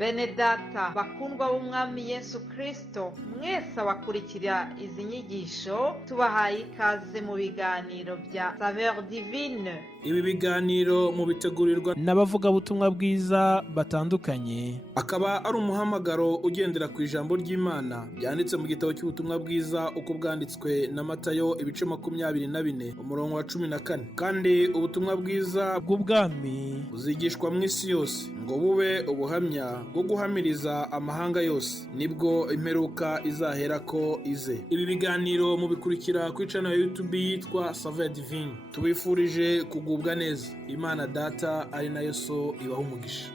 Bene data bakundwa b'umwami Yesu Kristo, mwese abakurikira izi nyigisho tubahaye ikaze mu biganiro bya Saveur Divine. Ibi biganiro mu bitegurirwa n'abavugabutumwa bwiza batandukanye, akaba ari umuhamagaro ugendera ku ijambo ry'Imana byanditse mu gitabo cy'ubutumwa bwiza uko bwanditswe na Matayo ibice 24 umurongo wa 14. Kandi ubutumwa bwiza bw'ubwami buzigishwa mu isi yose ngo bube ubuhamya bwo guhamiriza amahanga yose, nibwo imperuka izaherako ize. Ibi biganiro mubikurikira ku channel ya YouTube yitwa Saveur Divine. Tubifurije kugubwa neza. Imana Data ari nayo So ibaha umugisha.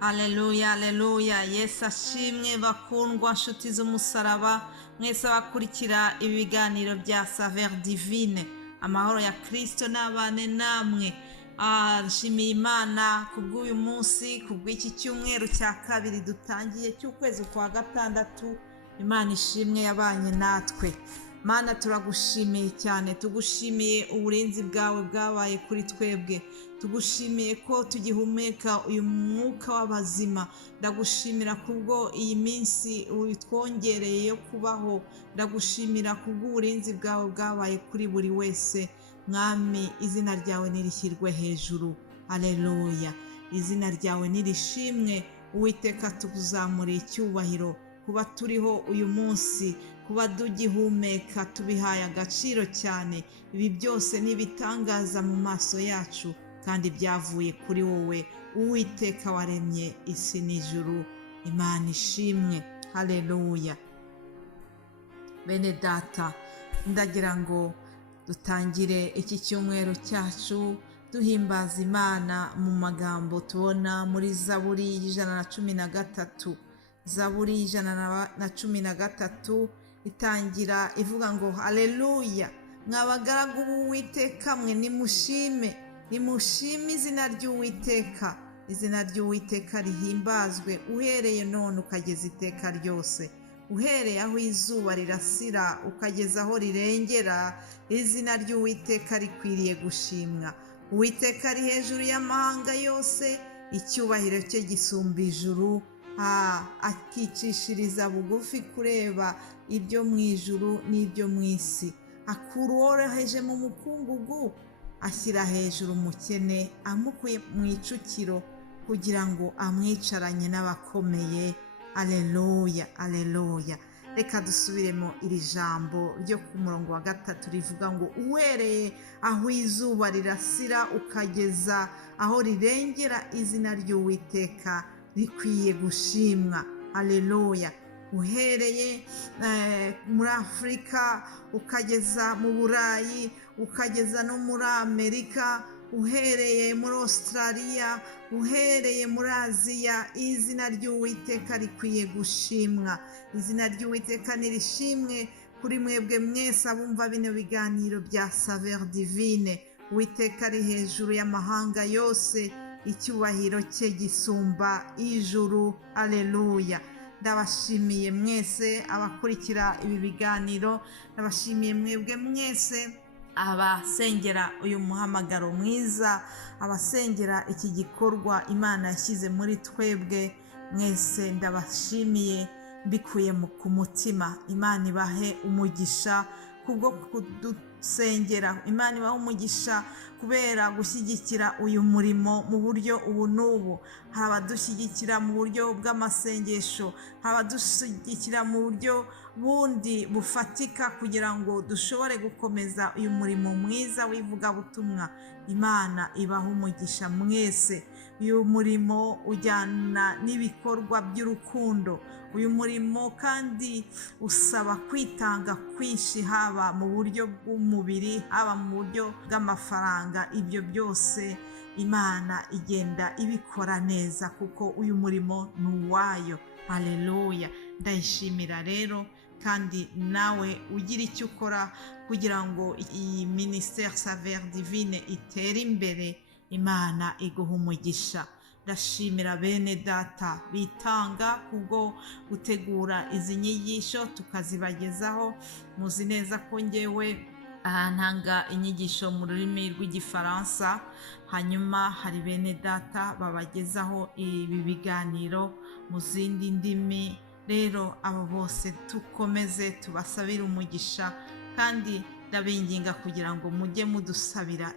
Haleluya, haleluya. Yesu ashimwe bakundwa nshuti z'umusaraba, mwese abakurikira ibi biganiro bya Saveur Divine. Amahoro ya Kristo n'abane namwe. Nshimiye Imana kubw'uyu munsi, kubw'iki cyumweru cya kabiri dutangiye cy'ukwezi kwa gatandatu. Imana ishimwe yabanye natwe. Mana turagushimiye cyane, tugushimiye uburinzi bwawe bwabaye kuri twebwe, tugushimiye ko tugihumeka uyu mwuka w'abazima. Ndagushimira kubwo iyi minsi utwongereye yo kubaho, ndagushimira kubw'uburinzi bwawe bwabaye kuri buri wese. Mwami, izina ryawe nirishyirwe hejuru. Haleluya. Izina ryawe nirishimwe. Uwiteka tukuzamuriye icyubahiro kuba turiho uyu munsi, kuba tugihumeka, tubihaye agaciro cyane. Ibi byose nibitangaza mu maso yacu kandi byavuye kuri wowe, Uwiteka waremye isi n'ijuru. Imana ishimwe. Haleluya. Bene data, ndagira ngo dutangire iki cyumweru cyacu duhimbaza Imana mu magambo tubona muri Zaburi 113. Zaburi 113 itangira ivuga ngo haleluya, mwabagaragu b'Uwiteka mwe nimushime izina ry'Uwiteka. Izina ry'Uwiteka rihimbazwe uhereye none ukageza iteka ryose. Uhereye aho izuba rirasira ukageza aho rirengera, izina ry'Uwiteka rikwiriye gushimwa. Uwiteka ari hejuru y'amahanga yose, icyubahiro cye gisumba ijuru. Akicishiriza bugufi kureba ibyo mu ijuru n'ibyo mu isi. Akura uworoheje mu mukungugu, ashyira hejuru umukene, amukuye mu icukiro kugira ngo amwicaranye n'abakomeye. Aleluya, aleluya. Reka dusubiremo iri jambo ryo ku murongo wa 3 rivuga ngo uhereye aho izuba rirasira ukageza aho rirengera, izina ry'Uwiteka rikwiye gushimwa. Aleluya. Uhereye muri Afurika ukageza mu Burayi, ukageza no muri Amerika, uhereye muri Australia, uhereye muri Aziya, izina ry'Uwiteka rikwiye gushimwa. Izina ry'Uwiteka nirishimwe kuri mwebwe mwese abumva bino biganiro bya Saveur Divine. Uwiteka ari hejuru y'amahanga yose, icyubahiro cye gisumba ijuru. Aleluya. Ndabashimiye mwese abakurikira ibi biganiro, ndabashimiye mwebwe mwese abasengera uyu muhamagaro mwiza, abasengera iki gikorwa Imana yashyize muri twebwe. Mwese ndabashimiye mbikuye ku mutima. Imana ibahe umugisha kubwo kudusengera. Imana ibahe umugisha kubera gushyigikira uyu murimo mu buryo ubu n'ubu. Hari abadushyigikira mu buryo bw'amasengesho, hari abadushyigikira mu buryo bundi bufatika kugira ngo dushobore gukomeza uyu murimo mwiza w'ivugabutumwa. Imana ibahe umugisha mwese. Uyu murimo ujyana n'ibikorwa by'urukundo. Uyu murimo kandi usaba kwitanga kwinshi, haba mu buryo bw'umubiri, haba mu buryo bw'amafaranga. Ibyo byose Imana igenda ibikora neza kuko uyu murimo ni uwayo. Haleluya. Ndayishimira rero kandi nawe ugira icyo ukora kugira ngo iyi ministère Saveur Divine itere imbere. Imana iguha umugisha. ndashimira bene data bitanga kubwo gutegura izi nyigisho tukazibagezaho. Muzi neza ko ngewe ntanga inyigisho mu rurimi rw'igifaransa, hanyuma hari bene data babagezaho ibi biganiro mu zindi ndimi. Rero abo bose tukomeze tubasabire umugisha, kandi ndabinginga kugira ngo mujye mudusabira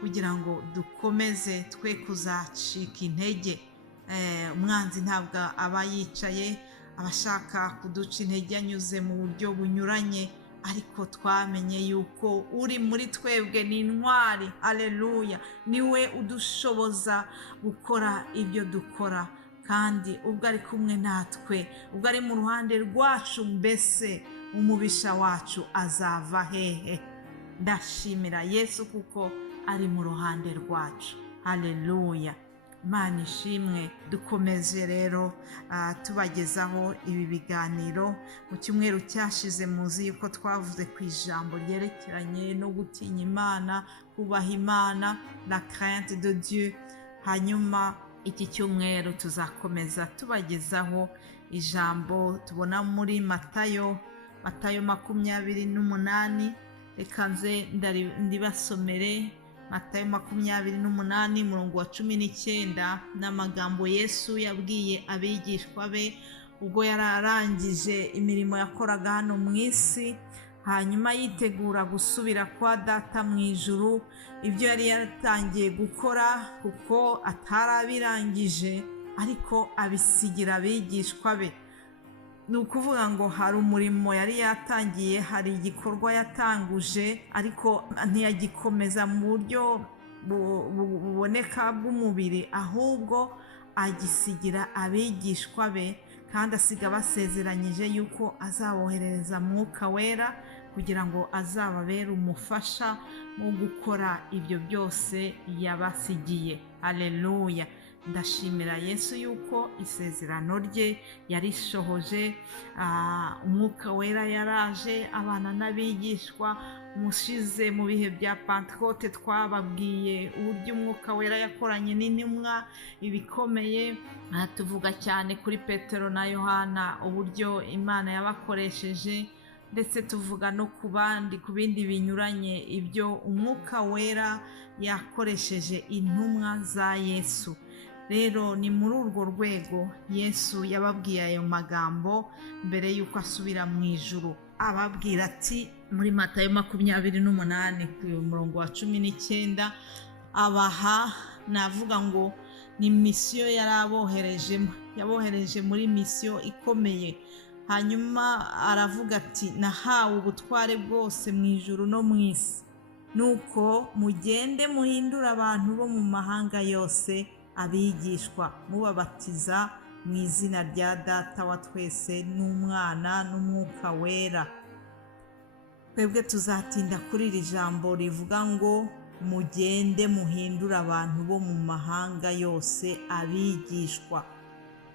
kugira ngo dukomeze twe kuzacika intege. Umwanzi ntabwo aba yicaye abashaka kuduca intege anyuze mu buryo bunyuranye, ariko twamenye yuko uri muri twebwe ni intwari. Haleluya! niwe udushoboza gukora ibyo dukora, kandi ubwo ari kumwe natwe, ubwo ari mu ruhande rwacu, mbese umubisha wacu azava hehe? Ndashimira Yesu kuko ari mu ruhande rwacu. Haleluya! Imana ishimwe. Dukomeze rero tubagezaho ibi biganiro. Mu cyumweru cyashize muzi yuko twavuze ku ijambo ryerekeranye no gutinya Imana, kubaha Imana, la crainte de Dieu. Hanyuma iki cyumweru tuzakomeza tubagezaho ijambo tubona muri Matayo 28. Reka nze ndibasomere Matayo 28 umurongo wa 19, n'amagambo Yesu yabwiye abigishwa be ubwo yari arangije imirimo yakoraga hano mu isi, hanyuma yitegura gusubira kwa Data mu ijuru. Ibyo yari yatangiye gukora kuko atarabirangije, ariko abisigira abigishwa be. Ni ukuvuga ngo hari umurimo yari yatangiye, hari igikorwa yatanguje, ariko ntiyagikomeza mu buryo buboneka bw'umubiri, ahubwo agisigira abigishwa be, kandi asiga basezeranyije yuko azaboherereza Mwuka Wera kugira ngo azababere umufasha mu gukora ibyo byose yabasigiye. Haleluya! ndashimira Yesu yuko isezerano rye yarishohoje. Umwuka Wera yaraje abana n'abigishwa. Mushize mu bihe bya Pentecote twababwiye uburyo Umwuka Wera yakoranye n'intumwa ibikomeye. Tuvuga cyane kuri Petero na Yohana uburyo Imana yabakoresheje, ndetse tuvuga no ku bindi binyuranye ibyo Umwuka Wera yakoresheje intumwa za Yesu. Rero ni muri urwo rwego Yesu yababwiye ayo magambo mbere y'uko asubira mu ijuru. Ababwira ati muri Matayo 28 ku murongo wa 19, abaha navuga ngo ni misiyo yabohereje muri misiyo ikomeye. Hanyuma aravuga ati nahawe ubutware bwose mu ijuru no mu isi, nuko mugende muhindura abantu bo mu mahanga yose abigishwa, mubabatiza mu izina rya Data wa twese n'Umwana n'Umwuka Wera. Twebwe tuzatinda kuri iri jambo rivuga ngo mugende muhindura abantu bo mu mahanga yose abigishwa.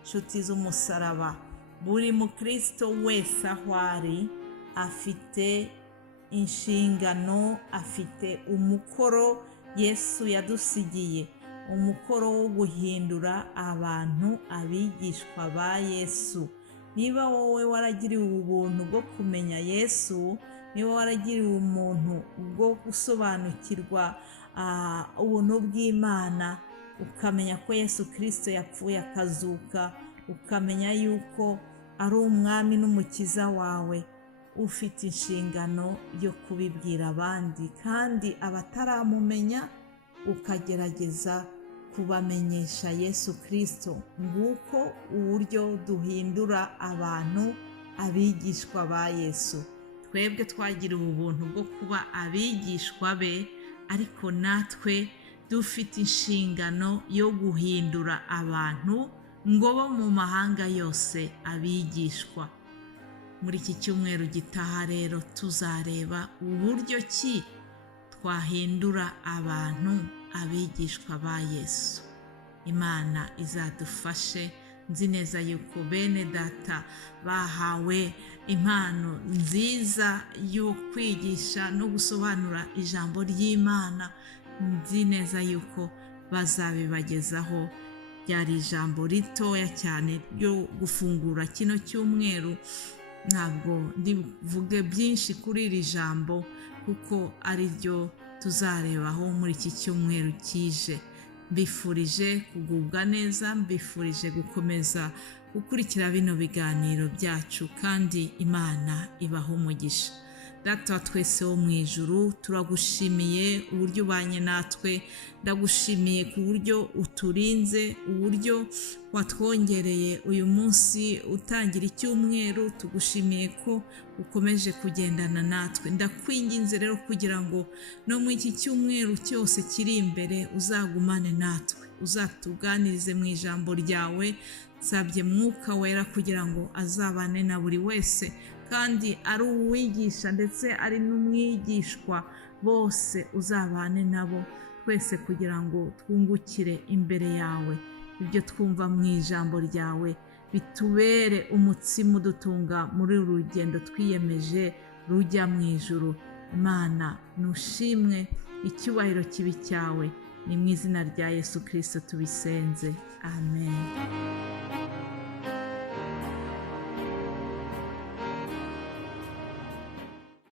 Nshuti z'umusaraba, buri mukristo wese aho ari afite inshingano, afite umukoro Yesu yadusigiye, umukoro wo guhindura abantu abigishwa ba Yesu. Niba wowe waragiriwe ubuntu bwo kumenya Yesu, niba waragiriwe umuntu bwo gusobanukirwa ubuntu bw'Imana, ukamenya ko Yesu Kristo yapfuye akazuka, ukamenya yuko ari umwami n'umukiza wawe, ufite inshingano yo kubibwira abandi, kandi abataramumenya ukagerageza kubamenyesha Yesu Kristo. Nguko uburyo duhindura abantu abigishwa ba Yesu. Twebwe twagiriwe ubuntu bwo kuba abigishwa be, ariko natwe dufite inshingano yo guhindura abantu ngo bo mu mahanga yose abigishwa. Muri iki cyumweru gitaha rero tuzareba uburyo ki twahindura abantu abigishwa ba Yesu. Imana izadufashe. Nzi neza yuko bene data bahawe impano nziza yo kwigisha no gusobanura ijambo ry'Imana. Nzi neza yuko bazabibagezaho ryari ijambo ritoya cyane ryo gufungura kino cyumweru. Ntabwo ndivuge byinshi kuri iri jambo kuko ari ryo tuzarebaho muri iki cyumweru kije. Mbifurije kugubwa neza, mbifurije gukomeza gukurikira bino biganiro byacu, kandi Imana ibaho umugisha. Data wa twese wo mu ijuru, turagushimiye uburyo ubanye natwe, ndagushimiye ku buryo uturinze, uburyo watwongereye uyu munsi utangira icyumweru. Tugushimiye ko ukomeje kugendana natwe. Ndakwinginze rero kugira ngo no mu iki cyumweru cyose kiri imbere uzagumane natwe, uzatuganirize mu ijambo ryawe. Nsabye Mwuka Wera kugira ngo azabane na buri wese, kandi ari uwigisha ndetse ari n'umwigishwa, bose uzabane nabo twese kugira ngo twungukire imbere yawe. Ibyo twumva mu ijambo ryawe bitubere umutsima udutunga muri uru rugendo twiyemeje rujya mu ijuru. Imana nushimwe, icyubahiro kibi cyawe. Ni mu izina rya Yesu Kristo tubisenze, amen.